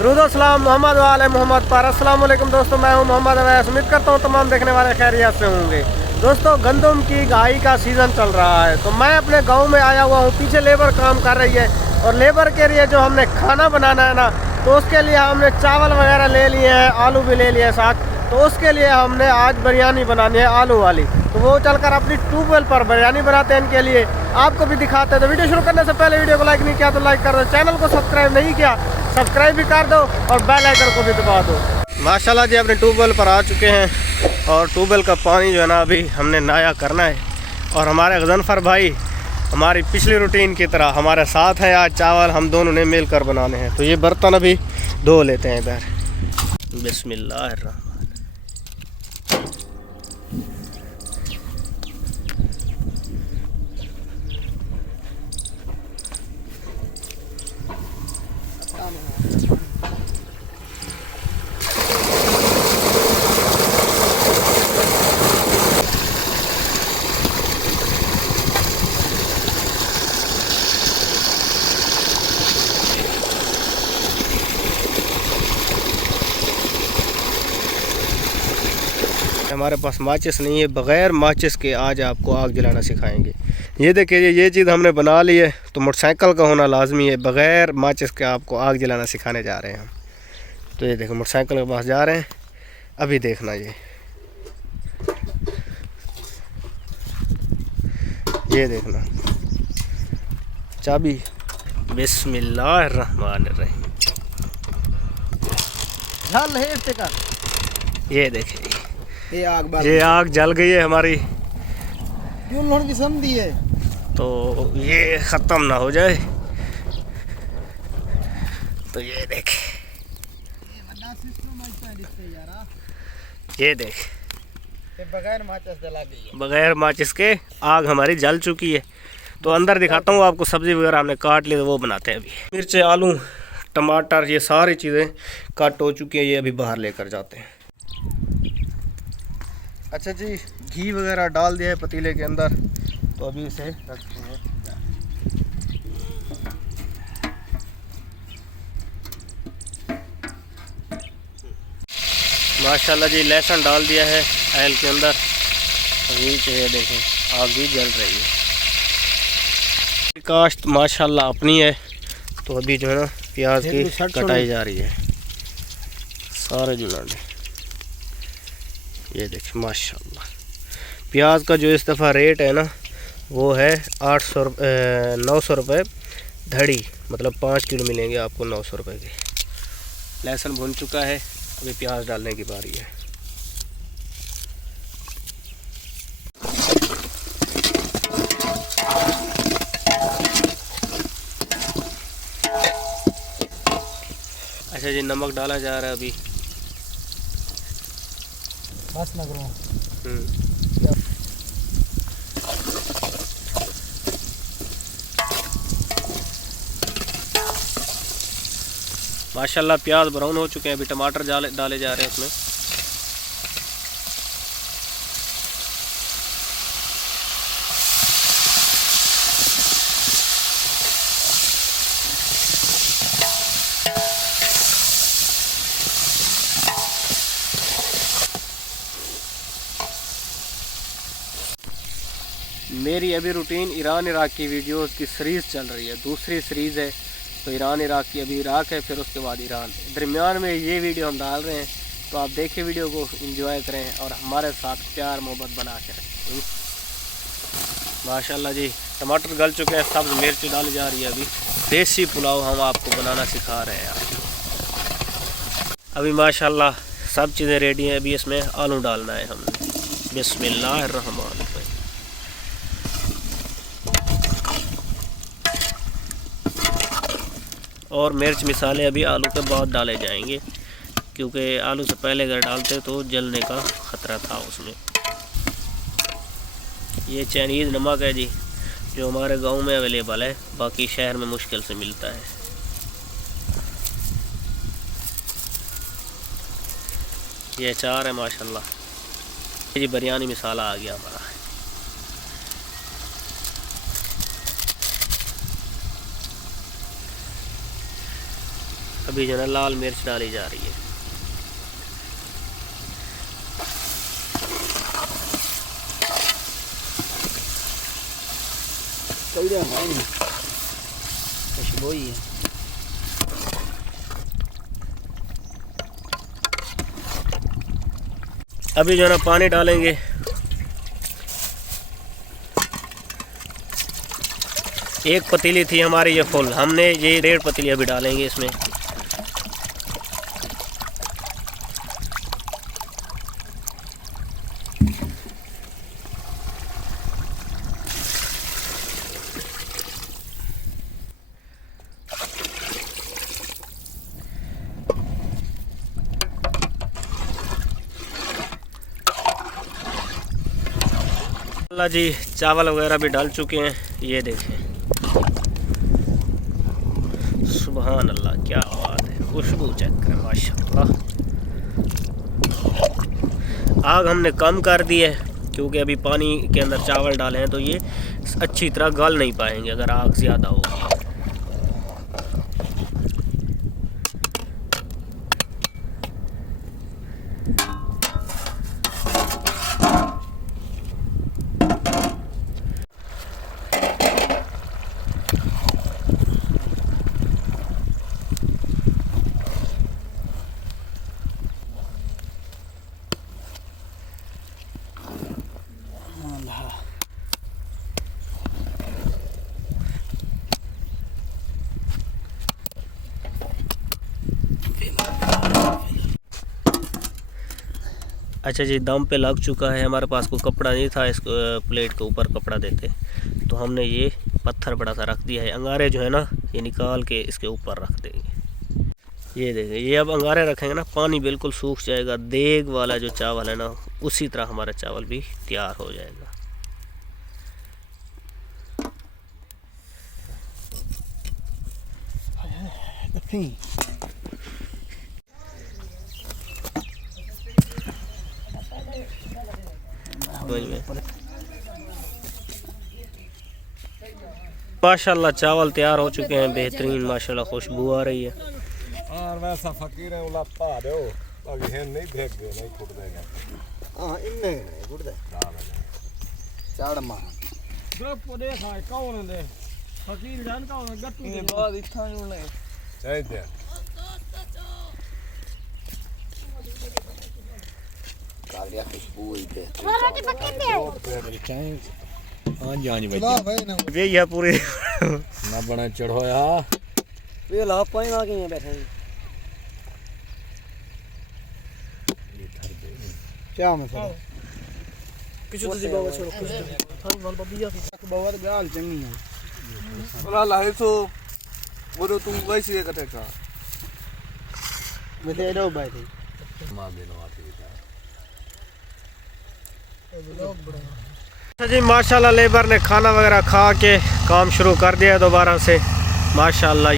रुदो सलाम मोहम्मद वाले मोहम्मद पर। अस्सलाम वालेकुम दोस्तों, मैं हूं मोहम्मद अवैस। उम्मीद करता हूं तमाम देखने वाले खैरियत से होंगे। दोस्तों, गंदम की घाई का सीज़न चल रहा है, तो मैं अपने गांव में आया हुआ हूं। पीछे लेबर काम कर रही है और लेबर के लिए जो हमने खाना बनाना है ना, तो उसके लिए हमने चावल वगैरह ले लिए हैं, आलू भी ले लिए साथ। तो उसके लिए हमने आज बिरयानी बनानी है आलू वाली। तो वो चलकर अपनी ट्यूबवेल पर बिरयानी बनाते हैं इनके लिए, आपको भी दिखाते हैं। तो वीडियो शुरू करने से पहले वीडियो को लाइक नहीं किया तो लाइक कर दो, चैनल को सब्सक्राइब नहीं किया सब्सक्राइब भी कर दो और बेल आइकन को भी दबा दो। माशाल्लाह जी, अपने ट्यूबवेल पर आ चुके हैं और ट्यूबवेल का पानी जो है ना अभी हमने नया करना है। और हमारे गजनफर भाई हमारी पिछली रूटीन की तरह हमारे साथ है। आज चावल हम दोनों ने मिलकर बनाने हैं, तो ये बर्तन अभी धो लेते हैं इधर। बिस्मिल्लाहिर्रहमान। हमारे पास माचिस नहीं है, बग़ैर माचिस के आज आपको आग जलाना सिखाएंगे। ये देखिए, ये चीज़ हमने बना ली है, तो मोटरसाइकिल का होना लाजमी है। बग़ैर माचिस के आपको आग जलाना सिखाने जा रहे हैं हम। तो ये देखो, मोटरसाइकिल के पास जा रहे हैं, अभी देखना। ये देखना चाबी। बिस्मिल्लाहिर्रहमानिर्रहीम। ये देखिए, ये आग जल गई है हमारी, की समझी है, तो ये ख़त्म ना हो जाए। तो ये देख, ये देख, बगैर माचिस जला दी है। बगैर माचिस के आग हमारी जल चुकी है। तो अंदर दिखाता हूँ आपको, सब्ज़ी वगैरह हमने काट ली, तो वो बनाते हैं अभी। मिर्चें, आलू, टमाटर, ये सारी चीज़ें कट हो चुकी हैं, ये अभी बाहर लेकर जाते हैं। अच्छा जी, घी वगैरह डाल दिया है पतीले के अंदर, तो अभी इसे रखते हैं। माशाल्लाह जी, लहसुन डाल दिया है आयल के अंदर। अभी ये देखें, आग भी जल रही है। काश्त माशाल्लाह अपनी है, तो अभी जो है ना प्याज की कटाई जा रही है सारे जुलाने। ये देखिए माशाल्लाह, प्याज का जो इस दफ़ा रेट है ना, वो है 900 रुपये धड़ी, मतलब 5 किलो मिलेंगे आपको 900 रुपये के। लहसुन भुन चुका है, अभी प्याज डालने की बारी है। अच्छा जी, नमक डाला जा रहा है अभी। बस ना करो। माशाल्लाह प्याज ब्राउन हो चुके हैं, अभी टमाटर डाले जा रहे हैं उसमें। मेरी अभी रूटीन ईरान इराक की वीडियोस की सीरीज़ चल रही है, दूसरी सीरीज़ है। तो ईरान इराक की, अभी इराक है, फिर उसके बाद ईरान, दरमियान में ये वीडियो हम डाल रहे हैं। तो आप देखिए, वीडियो को एंजॉय करें और हमारे साथ प्यार मोहब्बत बना के रखें। माशाल्लाह जी, टमाटर गल चुके हैं, सब्ज़ मिर्च डाली जा रही है। अभी देसी पुलाव हम आपको बनाना सिखा रहे हैं अभी। माशाल्लाह सब चीज़ें रेडी हैं, अभी इसमें आलू डालना है हमने। बिस्मिल्लाहिर्रहमानिर्रहीम। और मिर्च मिसाले अभी आलू के बाद डाले जाएंगे, क्योंकि आलू से पहले अगर डालते तो जलने का ख़तरा था उसमें। ये चाइनीज़ नमक है जी, जो हमारे गांव में अवेलेबल है, बाकी शहर में मुश्किल से मिलता है। ये अचार है माशाल्लाह। जी, बिरयानी मसाला आ गया हमारा। अभी जो है लाल मिर्च डाली जा रही है। खुशबू ही है। अभी जो है ना पानी डालेंगे। एक पतीली थी हमारी ये फुल, हमने ये 1.5 पतीली अभी डालेंगे इसमें। अल्लाह जी, चावल वगैरह भी डाल चुके हैं। ये देखें, सुभान अल्लाह, क्या बात है। खुशबू चेक करें, माशाअल्लाह। आग हमने कम कर दी है क्योंकि अभी पानी के अंदर चावल डाले हैं तो ये अच्छी तरह गल नहीं पाएंगे अगर आग ज़्यादा होगी। अच्छा जी, दम पे लग चुका है। हमारे पास कोई कपड़ा नहीं था, इस प्लेट के ऊपर कपड़ा देते, तो हमने ये पत्थर बड़ा सा रख दिया है। अंगारे जो है ना, ये निकाल के इसके ऊपर रख देंगे। ये देखें, ये अब अंगारे रखेंगे ना, पानी बिल्कुल सूख जाएगा। देग वाला जो चावल है ना, उसी तरह हमारा चावल भी तैयार हो जाएगा। माशाल्लाह चावल तैयार हो चुके हैं, बेहतरीन माशाल्लाह खुशबू आ रही है। और वैसा फकीर है उला पा दो अभी है नहीं देख दो नहीं फुट देगा। हां इनने नहीं फुट दे चाड़ मार ग्रुप को देखा है कौन है फकीर जान का गट्टू ये बाद इत्था ही नहीं चाहिए कालिया खुशबू ही पे हां जान भाई ये है पूरी ना बना चढ़ोया ये ला पाई आ के बैठे क्या मसला किछु तो बाबा छोड़ो कुछ थाई मन बबिया बाबा तो गाल चंगी है बोला लाए तो बोलो तुम वैसे कटे का मैं दे दो भाई थी मां देनो आती अच्छा जी, माशाल्लाह लेबर ने खाना वगैरह खा के काम शुरू कर दिया दोबारा से, माशाल्लाह।